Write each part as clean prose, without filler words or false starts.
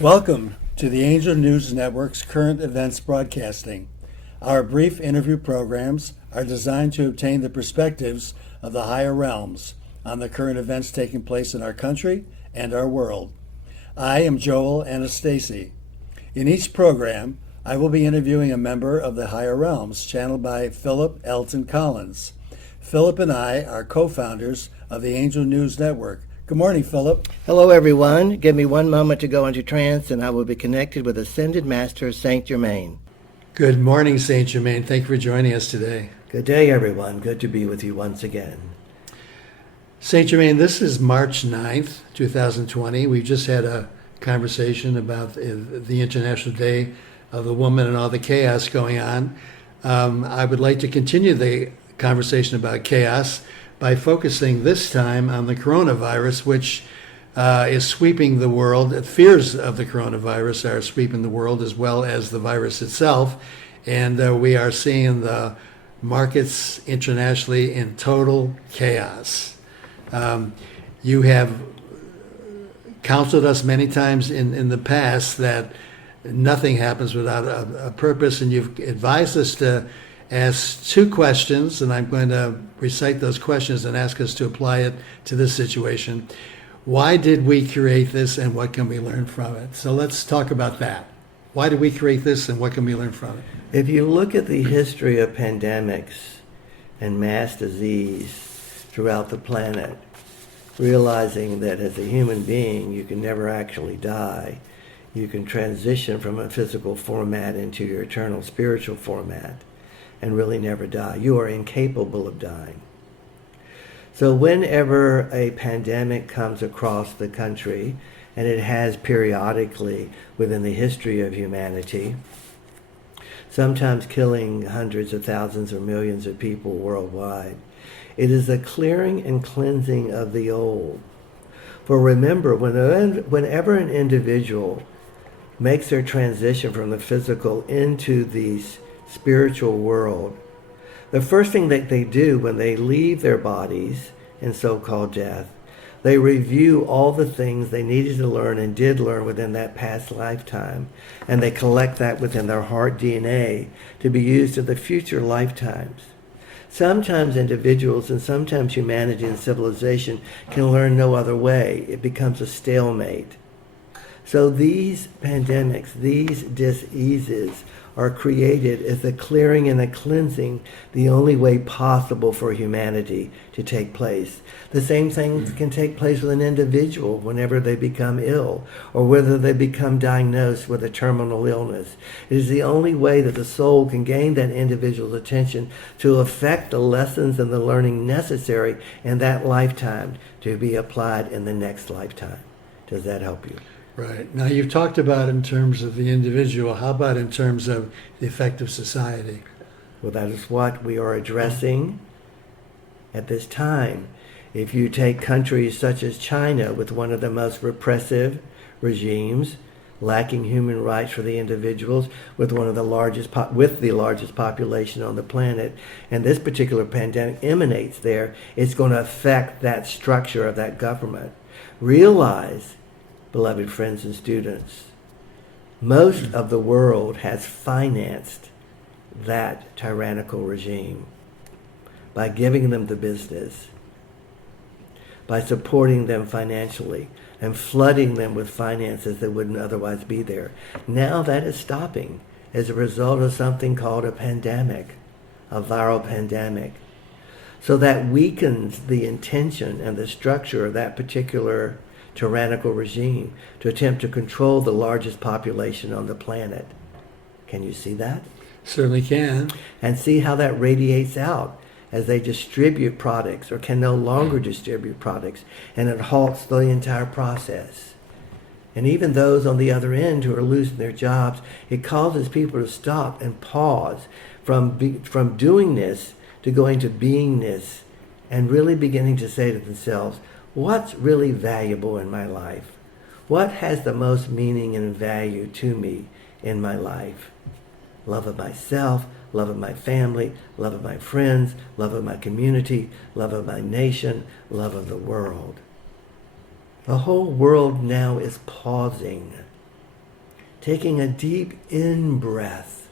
Welcome to the Angel News Network's current events broadcasting. Our brief interview programs are designed to obtain the perspectives of the higher realms on the current events taking place in our country and our world. I am Joel Anastasi. In each program, I will be interviewing a member of the higher realms, channeled by Philip Elton Collins. Philip and I are co-founders of the Angel News Network. Good morning, Philip. Hello, everyone. Give me one moment to go into trance, and I will be connected with Ascended Master Saint Germain. Good morning, Saint Germain. Thank you for joining us today. Good day, everyone. Good to be with you once again. Saint Germain, this is March 9th, 2020. We've just had a conversation about the International Day of the Woman and all the chaos going on. I would like to continue the conversation about chaos by focusing this time on the coronavirus, which is sweeping the world. Fears of the coronavirus are sweeping the world as well as the virus itself. And we are seeing the markets internationally in total chaos. You have counseled us many times in the past that nothing happens without a purpose, and you've advised us to ask two questions, and I'm going to recite those questions and ask us to apply it to this situation. Why did we create this, and what can we learn from it? So let's talk about that. Why did we create this, and what can we learn from it? If you look at the history of pandemics and mass disease throughout the planet, realizing that as a human being, you can never actually die. You can transition from a physical format into your eternal spiritual format and really never die. You are incapable of dying. So whenever a pandemic comes across the country, and it has periodically within the history of humanity, sometimes killing hundreds of thousands or millions of people worldwide, it is a clearing and cleansing of the old. For remember, whenever an individual makes their transition from the physical into the spiritual world, the first thing that they do when they leave their bodies in so-called death, they review all the things they needed to learn and did learn within that past lifetime, and they collect that within their heart DNA to be used in the future lifetimes. Sometimes individuals and sometimes humanity and civilization can learn no other way. It becomes a stalemate. So these pandemics, these diseases are created as a clearing and a cleansing, the only way possible for humanity to take place. The same thing can take place with an individual whenever they become ill, or whether they become diagnosed with a terminal illness. It is the only way that the soul can gain that individual's attention to affect the lessons and the learning necessary in that lifetime to be applied in the next lifetime. Does that help you? Right. Now, you've talked about in terms of the individual. How about in terms of the effect of society? Well, that is what we are addressing at this time. If you take countries such as China, with one of the most repressive regimes, lacking human rights for the individuals, with the largest population on the planet, and this particular pandemic emanates there, it's going to affect that structure of that government. Realize, beloved friends and students, most of the world has financed that tyrannical regime by giving them the business, by supporting them financially and flooding them with finances that wouldn't otherwise be there. Now that is stopping as a result of something called a pandemic, a viral pandemic. So that weakens the intention and the structure of that particular tyrannical regime to attempt to control the largest population on the planet. Can you see that? Certainly can. And see how that radiates out as they distribute products or can no longer distribute products, and it halts the entire process. And even those on the other end who are losing their jobs, it causes people to stop and pause from doing this to going to beingness and really beginning to say to themselves, what's really valuable in my life? What has the most meaning and value to me in my life? Love of myself, love of my family, love of my friends, love of my community, love of my nation, love of the world. The whole world now is pausing taking a deep in-breath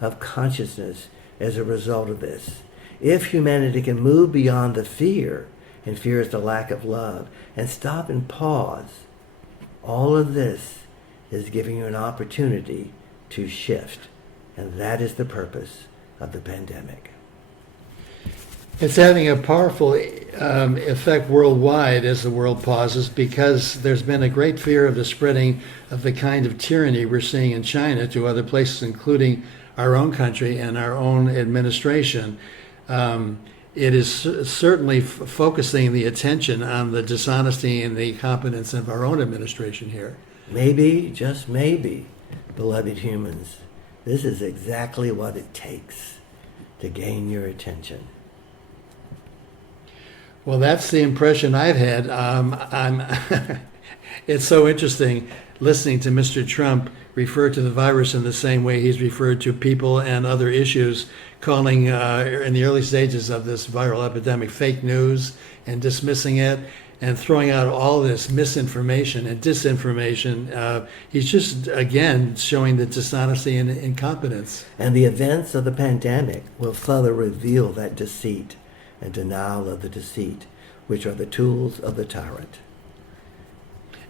of consciousness as a result of this. If humanity can move beyond the fear, and fear is the lack of love, and stop and pause, all of this is giving you an opportunity to shift. And that is the purpose of the pandemic. It's having a powerful effect worldwide as the world pauses, because there's been a great fear of the spreading of the kind of tyranny we're seeing in China to other places, including our own country and our own administration. It is certainly focusing the attention on the dishonesty and the incompetence of our own administration here. Maybe, just maybe, beloved humans, this is exactly what it takes to gain your attention. Well, that's the impression I've had. It's so interesting listening to Mr. Trump refer to the virus in the same way he's referred to people and other issues, calling in the early stages of this viral epidemic fake news and dismissing it and throwing out all this misinformation and disinformation. He's just, again, showing the dishonesty and incompetence. And the events of the pandemic will further reveal that deceit and denial of the deceit, which are the tools of the tyrant.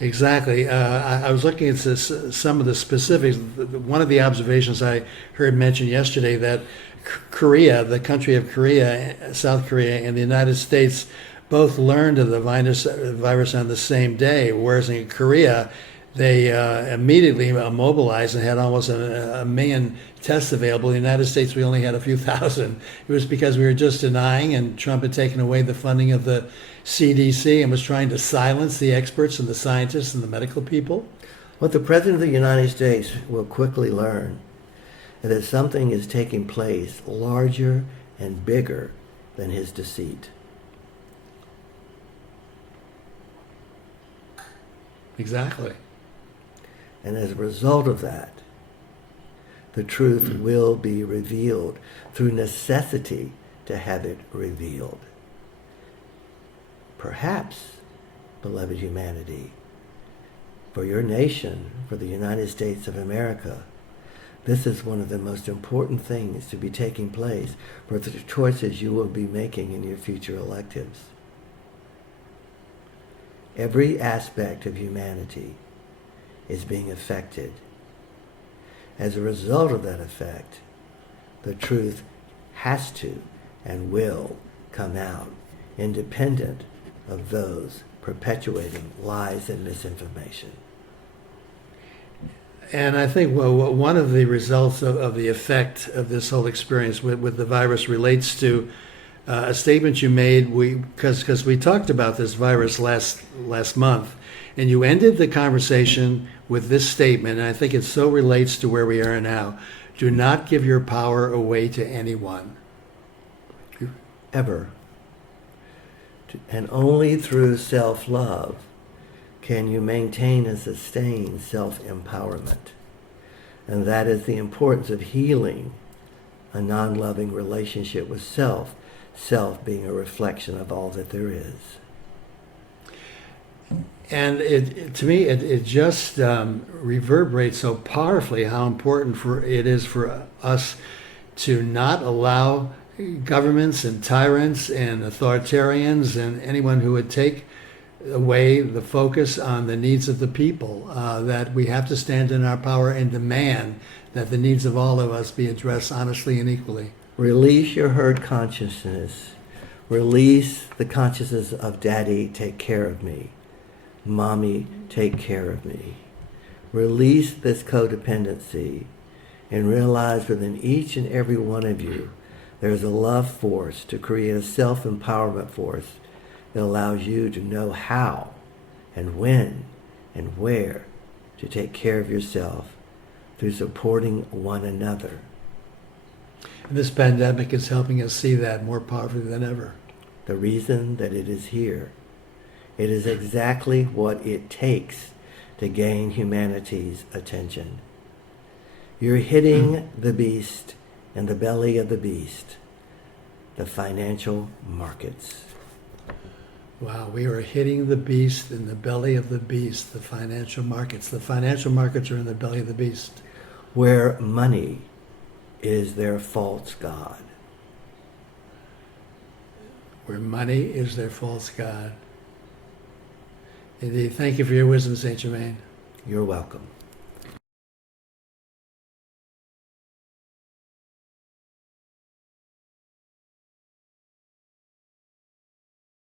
Exactly. I was looking at some of the specifics. One of the observations I heard mentioned yesterday, that Korea, the country of Korea, South Korea, and the United States both learned of the virus on the same day, whereas in Korea, they immediately mobilized and had almost a million tests available. In the United States, we only had a few thousand. It was because we were just denying, and Trump had taken away the funding of the CDC and was trying to silence the experts and the scientists and the medical people. What the President of the United States will quickly learn is that something is taking place larger and bigger than his deceit. Exactly. And as a result of that, the truth will be revealed through necessity to have it revealed. Perhaps, beloved humanity, for your nation, for the United States of America, this is one of the most important things to be taking place for the choices you will be making in your future electives. Every aspect of humanity is being affected. As a result of that effect, the truth has to and will come out, independent of those perpetuating lies and misinformation. And I think one of the results of the effect of this whole experience with the virus relates to a statement you made, because we talked about this virus last month, and you ended the conversation with this statement, and I think it so relates to where we are now. Do not give your power away to anyone. Ever. And only through self-love can you maintain and sustain self-empowerment. And that is the importance of healing a non-loving relationship with self, self being a reflection of all that there is. And to me, it just reverberates so powerfully how important it is for us to not allow governments and tyrants and authoritarians and anyone who would take away the focus on the needs of the people, that we have to stand in our power and demand that the needs of all of us be addressed honestly and equally. Release your herd consciousness. Release the consciousness of Daddy, take care of me. Mommy, take care of me. Release this codependency and realize within each and every one of you there's a love force to create a self-empowerment force that allows you to know how and when and where to take care of yourself through supporting one another. And this pandemic is helping us see that more powerfully than ever. The reason that it is here, it is exactly what it takes to gain humanity's attention. You're hitting the beast and the belly of the beast, the financial markets. Wow, we are hitting the beast in the belly of the beast, the financial markets. The financial markets are in the belly of the beast. where money is their false god. Where money is their false god. Indeed, thank you for your wisdom, Saint Germain. You're welcome.